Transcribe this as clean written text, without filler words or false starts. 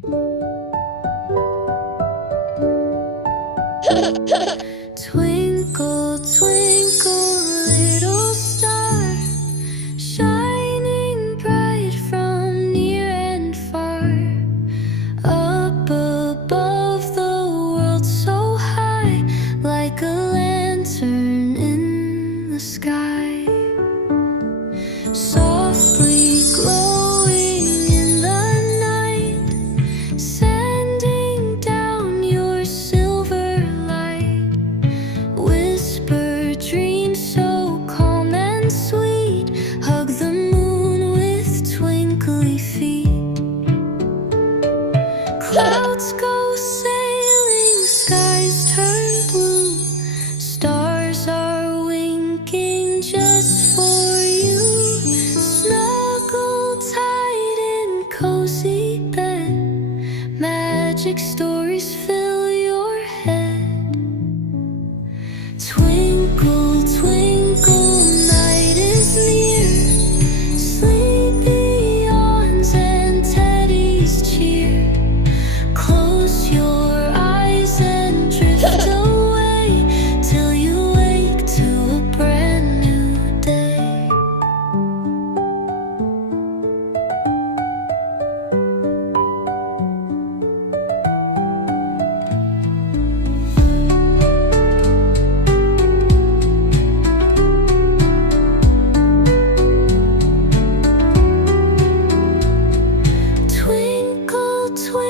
Twinkle, twinkle, little star, shining bright from near and far, up above the world so high, like a lantern in the sky, softly glowing in the night, sending down your silver light. Whisper dreams so calm and sweet, hug the moon with twinkly feet. Clouds go sailing, skies turn blue, stars are winking just for you. Snuggle tight in cozy bed, magic stories fill your head. Twinkle, twinkle, night is near, sleepy yawns and teddies cheer. Close your eyes and drift away till you wake to a brand new day. Twinkle, twinkle.